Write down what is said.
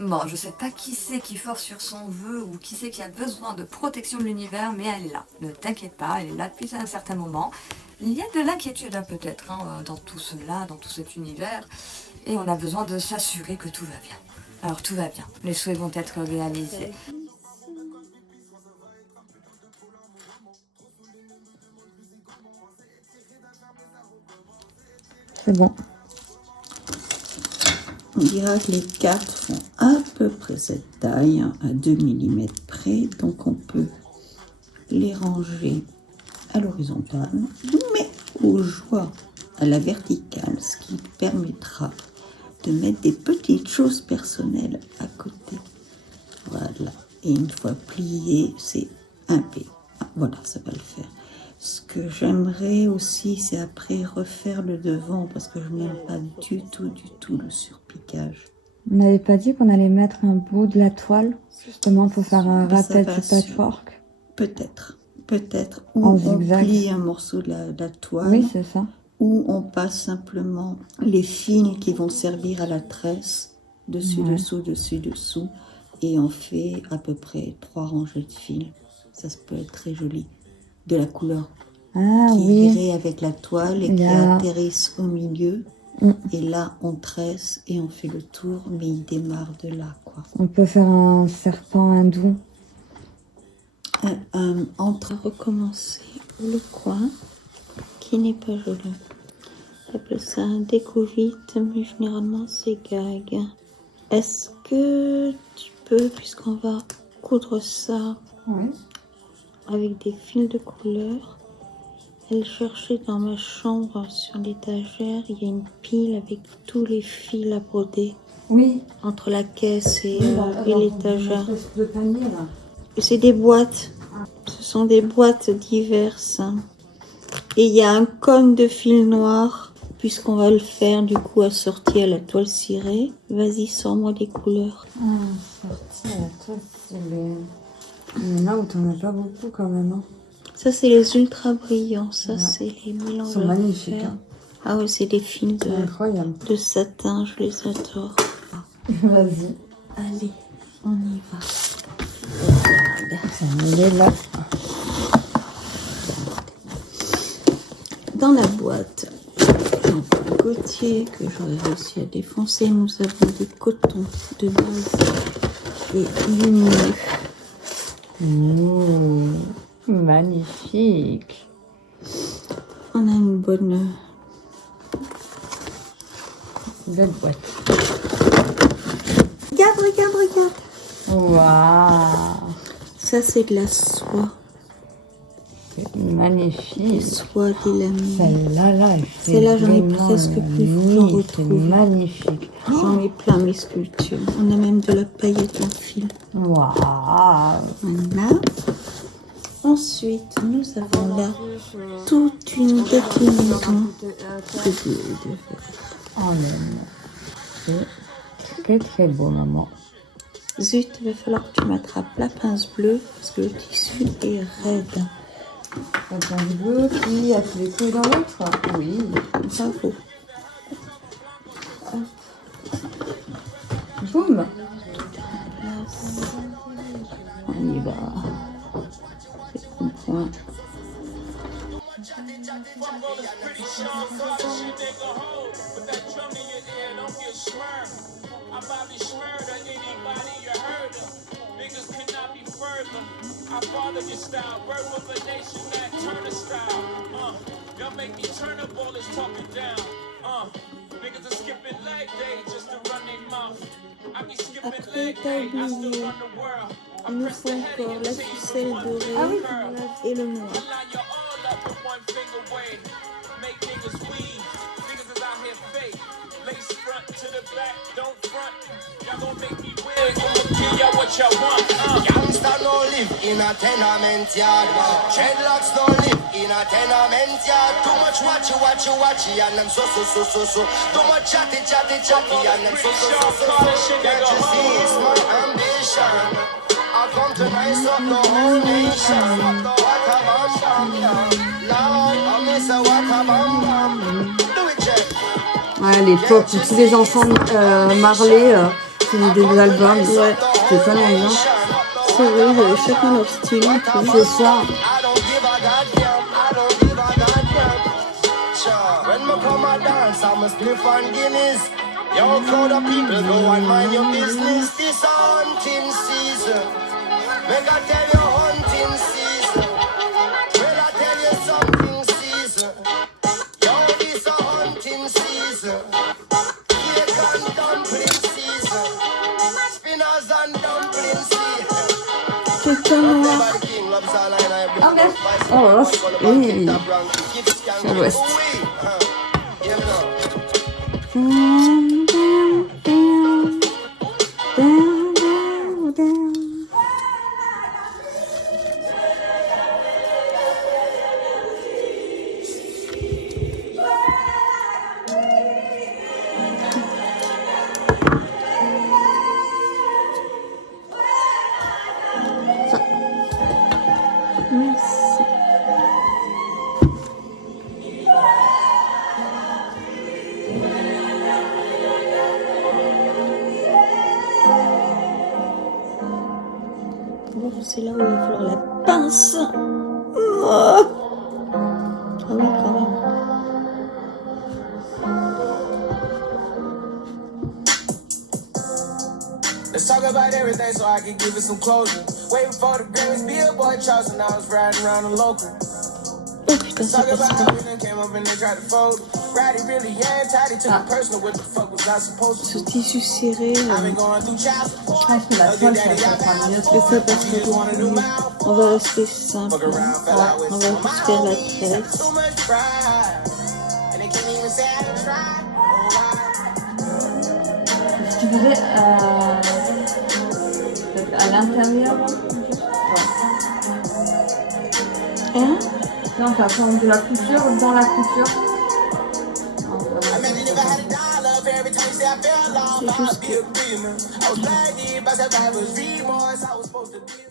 Bon, je sais pas qui c'est qui force sur son vœu ou qui c'est qui a besoin de protection de l'univers, mais elle est là. Ne t'inquiète pas, elle est là depuis un certain moment. Il y a de l'inquiétude peut-être dans tout cela, dans tout cet univers, et on a besoin de s'assurer que tout va bien. Alors tout va bien, les souhaits vont être réalisés. C'est bon. On dira que les cartes font à peu près cette taille, à 2 mm près, donc on peut les ranger à l'horizontale, mais au joie à la verticale, ce qui permettra de mettre des petites choses personnelles à côté. Voilà, et une fois plié, c'est impeccable. Voilà, ça va le faire. Ce que j'aimerais aussi, c'est après refaire le devant, parce que je n'aime pas du tout le surpiquage. On n'avait pas dit qu'on allait mettre un bout de la toile, justement pour faire un rappel du patchwork? Peut-être. Ou on plie un morceau de la toile. Oui, c'est ça. Ou on passe simplement les fils qui vont servir à la tresse, dessus-dessous, dessus-dessous, et on fait à peu près 3 rangées de fils. Ça peut être très joli. De la couleur qui irait avec la toile et qui atterrissent au milieu. Et là, on tresse et on fait le tour, mais il démarre de là, quoi. On peut faire un serpent hindou. Entre recommencer le coin, qui n'est pas joli. On appelle ça un déco-vite, mais généralement c'est gag. Est-ce que tu peux, puisqu'on va coudre ça avec des fils de couleur, aller chercher dans ma chambre sur l'étagère, il y a une pile avec tous les fils à broder. Oui. Entre la caisse et l'étagère. C'est des boîtes. Ce sont des boîtes diverses. Et il y a un cône de fil noir, puisqu'on va le faire du coup assorti à la toile cirée. Vas-y, sors-moi les couleurs. Assorti à la toile cirée. Il y en a où t'en as pas beaucoup quand même. Hein. Ça, c'est les ultra brillants. Ça, c'est les mélanges. Ils sont magnifiques. Hein. Ah ouais, c'est des fils de satin. Je les adore. Vas-y. Allez, on y va. Ça me est là. Dans la boîte, un Gautier que j'aurais réussi à défoncer. Nous avons des cotons de base et lumineux. Magnifique. On a une bonne belle boîte. Regarde. Waouh. Ça, c'est de la soie. C'est magnifique. Soie délamée. Celle-là, celle-là, j'en ai presque plus. J'en retrouve. Magnifique. J'en ai plein mes sculptures. On a même de la paillette en fil. Waouh. Voilà. Ensuite, nous avons là toute une déclinaison de verre. Oh là là. C'est très beau, maman. Zut, il va falloir que tu m'attrapes la pince bleue parce que le tissu est raide. La pince bleue qui a fait les couilles dans l'autre. Oui. Bravo. Boum. On y va. C'est un point. I follow your style, birth of a nation that turn a style. Y'all make me turn up all this talking down. Niggas are skipping leg day just to run their mouth. I be skipping leg day, I still run the world. Il nous faut encore la ficelle dorée et le noir. Youngster no live in a tenement yard. Dreadlocks no live in a tenement yard. Too much watchy, and them so. Too much chatty, and them so. Can't you see it's my ambition? I come to nice up the whole nation. What a bam, Lord, I miss a what a bam. Do it, Jeff. Ouais, les pop, tous les enfants Marley style des albums. Ouais. C'est tellement bien. C'est vrai, ils avaient chacun leur style et tout. C'est ça. I don't give a goddamn. I don't give a goddamn. Sure. When me come a dance, I'm a spliff and Guinness. Yo, crowd of people, go and mind your business. This a hunting season. Make I tell you hunting season. Well, I tell you something season. Yo, this a hunting season. Cake and dumpling season. Spinners and dumpling season. Quelqu'un noir. Everybody king loves all I know. Ah ben, Oh là là, oui. C'est l'ouest. Merci. Bon, c'est là où il va falloir la pince. Oh. Ah oui, quand même. Let's talk about everything so I can give it some closure. Waiting for the Grammys, Billboard charts, and I was riding around the local. Oh putain, Let's ça talk passe about pas. how we done came up and they tried to fold. Roddy really anti, they took it personal. What the fuck was I supposed Ce to do? tissu serré, I've been going through child support. je pense que la toile, ça sera mieux. et ça passe pas beaucoup. On va rester simple. Fuck around, fell out with On va some. juste faire la Got tresse. too much pride, and they can't even say I done tried. Oh, why? Si tu faisais à l'intérieur, Hein? non, ça forme de la couture dans la couture. Imagine if I had a dollar for every time you say I fell off, I'd be a dreamer. I was blinded by survivor's remorse. I was supposed to be